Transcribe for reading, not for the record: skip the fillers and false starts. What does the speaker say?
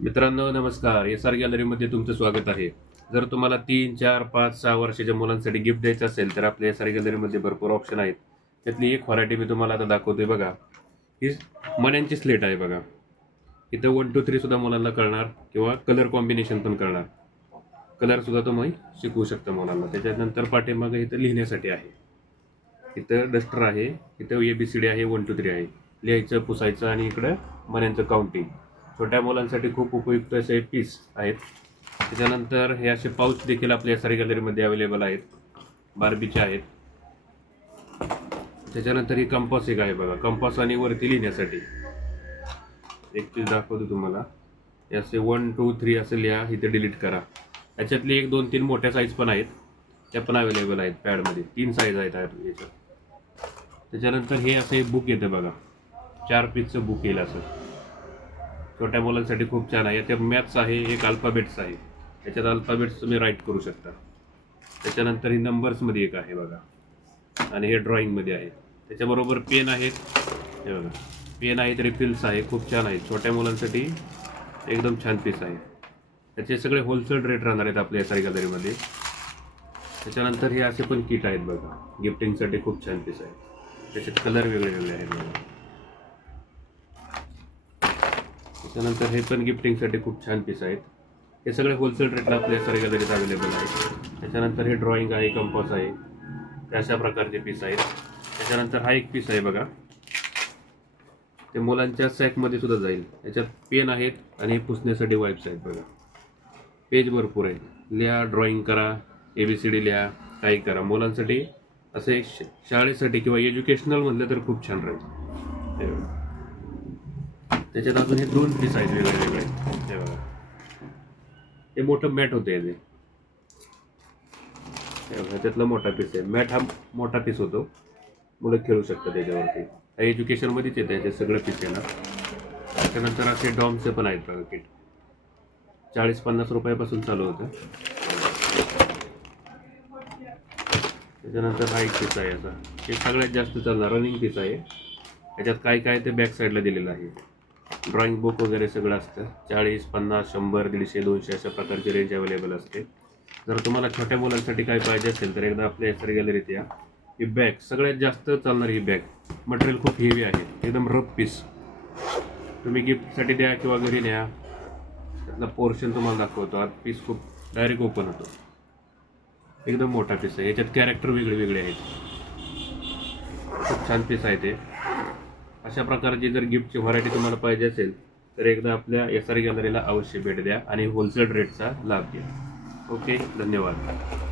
मित्रांनो नमस्कार. SR गॅलरीमध्ये तुमचं स्वागत आहे. जर तुम्हाला 3, 4, 5, 6 वर्षाच्या मुलांसाठी गिफ्ट द्यायचं असेल तर आपल्या SR गॅलरीमध्ये भरपूर ऑप्शन आहेत. त्यातली एक व्हरायटी मी तुम्हाला आता दाखवतोय बघा. ही मण्यांची स्लेट आहे बघा. इथं 1 2 3 सुद्धा मुलांना कळणार किंवा कलर कॉम्बिनेशन पण कळणार. कलर सुद्धा तुम्ही शिकवू शकता मुलांना. त्याच्यानंतर पाठीमागे इथं लिहिण्यासाठी आहे. इथं डस्टर आहे, इथं ABCD आहे, 1 2 3 आहे. लिहायचं, पुसायचं आणि इकडं मण्यांचं काउंटिंग. छोट्या मुलांसाठी खूप उपयुक्त असे पीस आहेत. त्याच्यानंतर हे असे पाऊच देखील आपल्या SR गॅलरीमध्ये अवेलेबल आहेत. बार्बीचे आहेत. त्याच्यानंतर ही कंपास एक आहे बघा. कंपास आणि वरती लिहिण्यासाठी एक चीज दाखवतो तुम्हाला. हे असे 1 2 3 असं लिहा, इथे डिलीट करा. याच्यातली 1 2 3 मोठ्या साईज पण आहेत, त्या पण अवेलेबल आहेत पॅडमध्ये. 3 साईज आहेत याच्यात. त्याच्यानंतर हे असे बुक येते बघा. 4 पीसचं बुक येईल असं. छोट्या मुलांसाठी खूप छान आहे. याच्यात मॅथ्स आहे, एक अल्फाबेट्स आहे. याच्यात अल्फाबेट्स तुम्ही राईट करू शकता. त्याच्यानंतर ही नंबर्समध्ये एक आहे बघा आणि हे ड्रॉइंगमध्ये आहे. त्याच्याबरोबर पेन आहेत, हे बघा पेन आहेत, रिफिल्स आहे, खूप छान आहेत. छोट्या मुलांसाठी एकदम छान पीस आहे. त्याचे सगळे होलसेल रेट राहणार आहेत आपल्या SR गॅलरीमध्ये. त्याच्यानंतर हे असे पण किट आहेत बघा. गिफ्टिंगसाठी खूप छान पीस आहे. त्याच्यात कलर वेगळे वेगळे आहेत बघा. त्याच्यानंतर हे पण गिफ्टिंगसाठी खूप छान पीस आहेत. हे सगळे होलसेल रेटला आपल्या SR गॅलरीत अवेलेबल आहेत. त्याच्यानंतर हे ड्रॉइंग आहे, कंपास आहे, अशा प्रकारचे पीस आहेत. त्याच्यानंतर हा एक पीस आहे बघा. ते मुलांच्या सॅकमध्ये सुद्धा जाईल. याच्यात पेन आहेत आणि पुसण्यासाठी वाईप्स आहेत बघा. पेज भरपूर आहे. लिहा, ड्रॉइंग करा, ABCD लिहा, काही करा. मुलांसाठी असं एक शाळेसाठी किंवा एज्युकेशनल म्हटलं तर खूप छान राहील. त्याच्यात अजून हे 2 पीस आहेत वेगळे वेगळे. हे बघा, हे मोठं मॅट होतं याचे. त्यातला मोठा पीस आहे. मॅट हा मोठा पीस होतो, मुलं खेळू शकतात त्याच्यावरती. एज्युकेशनमध्येच येतं याचे सगळं पीस येणार. त्याच्यानंतर असे डॉम्सचे पण आहेत बघा किट. 40-50 रुपयापासून चालू होतं. त्याच्यानंतर हा एक पीस आहे असा. हे सगळ्यात जास्त चालणार रनिंग पीस आहे. याच्यात काय काय ते बॅक साईडला दिलेलं आहे. ड्रॉइंग बुक वगैरे सगळं असतं. 40 50 100 150 200 अशा प्रकारची रेंज अवेलेबल असते. जर तुम्हाला छोट्या मुलांसाठी काय पाहिजे असेल तर एकदा आपल्या SR गॅलरीत या. ही बॅग सगळ्यात जास्त चालणार. ही बॅग मटेरियल खूप हेवी आहे, एकदम रफ पीस. तुम्ही गिफ्टसाठी द्या किंवा घरी न्या. त्यातला पोर्शन तुम्हाला दाखवतो. हा पीस खूप डायरेक्ट ओपन होतो. एकदम मोठा पीस आहे. याच्यात कॅरेक्टर वेगळे वेगळे आहेत. खूप छान पीस आहे ते. अशा प्रकारची जर गिफ्टची व्हरायटी तुम्हाला पाहिजे असेल तर एकदा आपल्या SR गॅलरीला अवश्य भेट द्या आणि होलसेल रेटचा लाभ घ्या. ओके, धन्यवाद.